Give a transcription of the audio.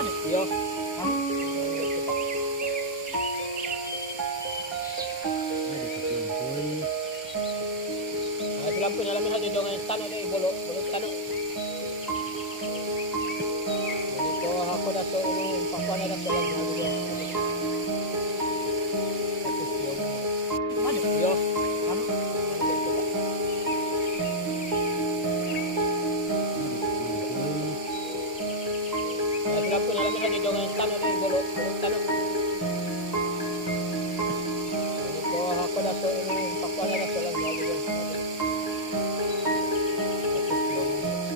Yo. Bilang pun alam natin dong ang tanong ng bulok tanong. Ito ako na to yung pakwana na ko lang dito. Yo. Bilang pun alam natin dong ang tanong